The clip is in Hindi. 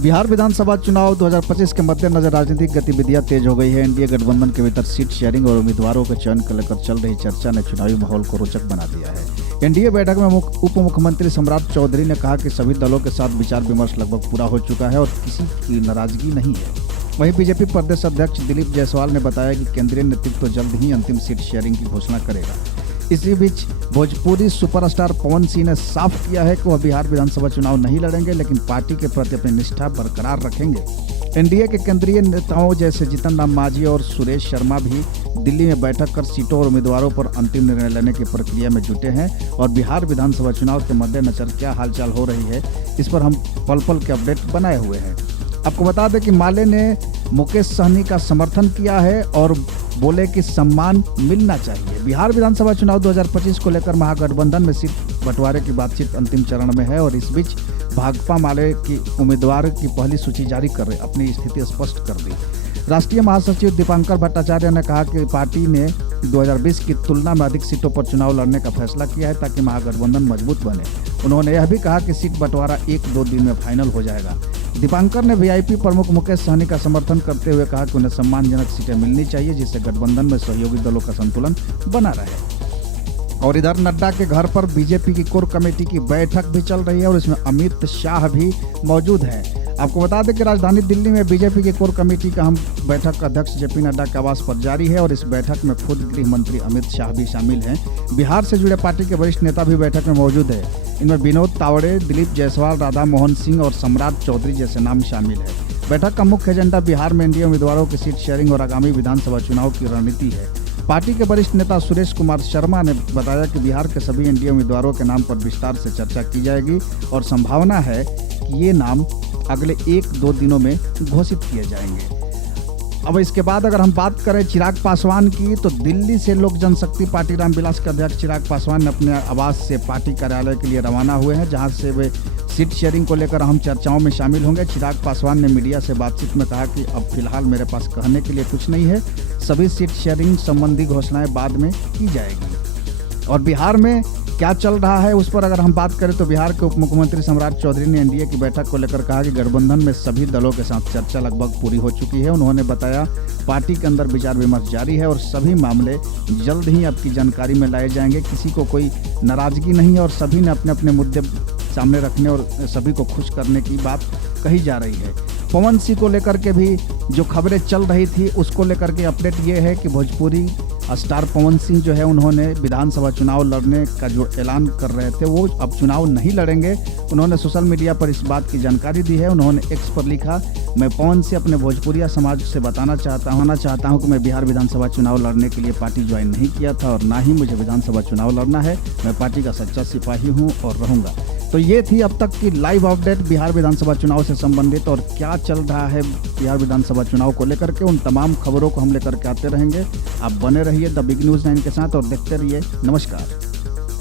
बिहार विधानसभा चुनाव 2025 के मद्देनजर राजनीतिक गतिविधियां तेज हो गई है। एनडीए गठबंधन के भीतर सीट शेयरिंग और उम्मीदवारों के चयन को लेकर चल रही चर्चा ने चुनावी माहौल को रोचक बना दिया है। एनडीए बैठक में उप मुख्यमंत्री सम्राट चौधरी ने कहा कि सभी दलों के साथ विचार विमर्श लगभग पूरा हो चुका है और किसी की नाराजगी नहीं है। वहीं बीजेपी प्रदेश अध्यक्ष दिलीप जायसवाल ने बताया कि केंद्रीय नेतृत्व जल्द ही अंतिम सीट शेयरिंग की घोषणा करेगा। इसी बीच भोजपुरी सुपरस्टार पवन सिंह ने साफ किया है कि वह बिहार विधानसभा चुनाव नहीं लड़ेंगे, लेकिन पार्टी के प्रति अपनी निष्ठा बरकरार रखेंगे। एनडीए के केंद्रीय नेताओं जैसे जीतन राम मांझी और सुरेश शर्मा भी दिल्ली में बैठक कर सीटों और उम्मीदवारों पर अंतिम निर्णय लेने की प्रक्रिया में जुटे हैं और बिहार विधानसभा चुनाव के मद्देनजर क्या हालचाल हो रही है, इस पर हम पल पल के अपडेट बनाए हुए हैं। आपको बता दें कि माले ने मुकेश सहनी का समर्थन किया है और बोले कि सम्मान मिलना चाहिए। बिहार विधानसभा चुनाव 2025 को लेकर महागठबंधन में सीट बंटवारे की बातचीत अंतिम चरण में है और इस बीच भाकपा माले की उम्मीदवार की पहली सूची जारी कर अपनी स्थिति स्पष्ट कर दी। राष्ट्रीय महासचिव दीपांकर भट्टाचार्य ने कहा कि पार्टी ने 2020 की तुलना में अधिक सीटों पर चुनाव लड़ने का फैसला किया है ताकि महागठबंधन मजबूत बने। उन्होंने यह भी कहा कि सीट बंटवारा 1-2 दिन में फाइनल हो जाएगा। दीपांकर ने वीआईपी प्रमुख मुकेश सहनी का समर्थन करते हुए कहा कि उन्हें सम्मानजनक सीटें मिलनी चाहिए जिससे गठबंधन में सहयोगी दलों का संतुलन बना रहे। और इधर नड्डा के घर पर बीजेपी की कोर कमेटी की बैठक भी चल रही है और इसमें अमित शाह भी मौजूद है। आपको बता दें कि राजधानी दिल्ली में बीजेपी की कोर कमेटी का हम बैठक अध्यक्ष जेपी नड्डा के आवास पर जारी है और इस बैठक में खुद गृह मंत्री अमित शाह भी शामिल हैं। बिहार से जुड़े पार्टी के वरिष्ठ नेता भी बैठक में मौजूद है। इनमें विनोद तावड़े, दिलीप जायसवाल, राधा मोहन सिंह और सम्राट चौधरी जैसे नाम शामिल है। बैठक का मुख्य एजेंडा बिहार में एनडीए उम्मीदवारों की सीट शेयरिंग और आगामी विधानसभा चुनाव की रणनीति है। पार्टी के वरिष्ठ नेता सुरेश कुमार शर्मा ने बताया कि बिहार के सभी एनडीए उम्मीदवारों के नाम पर विस्तार से चर्चा की जाएगी और संभावना है कि ये नाम अगले 1-2 दिनों में घोषित किए जाएंगे। अब इसके बाद अगर हम बात करें चिराग पासवान की, तो दिल्ली से लोक जनशक्ति पार्टी रामविलास के अध्यक्ष चिराग पासवान ने अपने आवास से पार्टी कार्यालय के लिए रवाना हुए हैं, जहां से वे सीट शेयरिंग को लेकर अहम चर्चाओं में शामिल होंगे। चिराग पासवान ने मीडिया से बातचीत में कहा कि अब फिलहाल मेरे पास कहने के लिए कुछ नहीं है, सभी सीट शेयरिंग संबंधी घोषणाएं बाद में की जाएगी। और बिहार में क्या चल रहा है उस पर अगर हम बात करें तो बिहार के उप मुख्यमंत्री सम्राट चौधरी ने एनडीए की बैठक को लेकर कहा कि गठबंधन में सभी दलों के साथ चर्चा लगभग पूरी हो चुकी है। उन्होंने बताया पार्टी के अंदर विचार विमर्श जारी है और सभी मामले जल्द ही आपकी जानकारी में लाए जाएंगे। किसी को कोई नाराजगी नहीं है और सभी ने अपने अपने मुद्दे सामने रखने और सभी को खुश करने की बात कही जा रही है। पवन सिंह को लेकर के भी जो खबरें चल रही थी उसको लेकर के अपडेट ये है कि भोजपुरी स्टार पवन सिंह जो है उन्होंने विधानसभा चुनाव लड़ने का जो ऐलान कर रहे थे वो अब चुनाव नहीं लड़ेंगे। उन्होंने सोशल मीडिया पर इस बात की जानकारी दी है। उन्होंने एक्स पर लिखा, मैं पवन से अपने भोजपुरिया समाज से बताना चाहता हूं कि मैं बिहार विधानसभा चुनाव लड़ने के लिए पार्टी ज्वाइन नहीं किया था और ना ही मुझे विधानसभा चुनाव लड़ना है। मैं पार्टी का सच्चा सिपाही हूं और रहूंगा। तो ये थी अब तक की लाइव अपडेट बिहार विधानसभा चुनाव से संबंधित और क्या चल रहा है बिहार विधानसभा चुनाव को लेकर के। उन तमाम खबरों को हम लेकर के आते रहेंगे। आप बने रहिए द बिग न्यूज़ 9 के साथ और देखते रहिए। नमस्कार।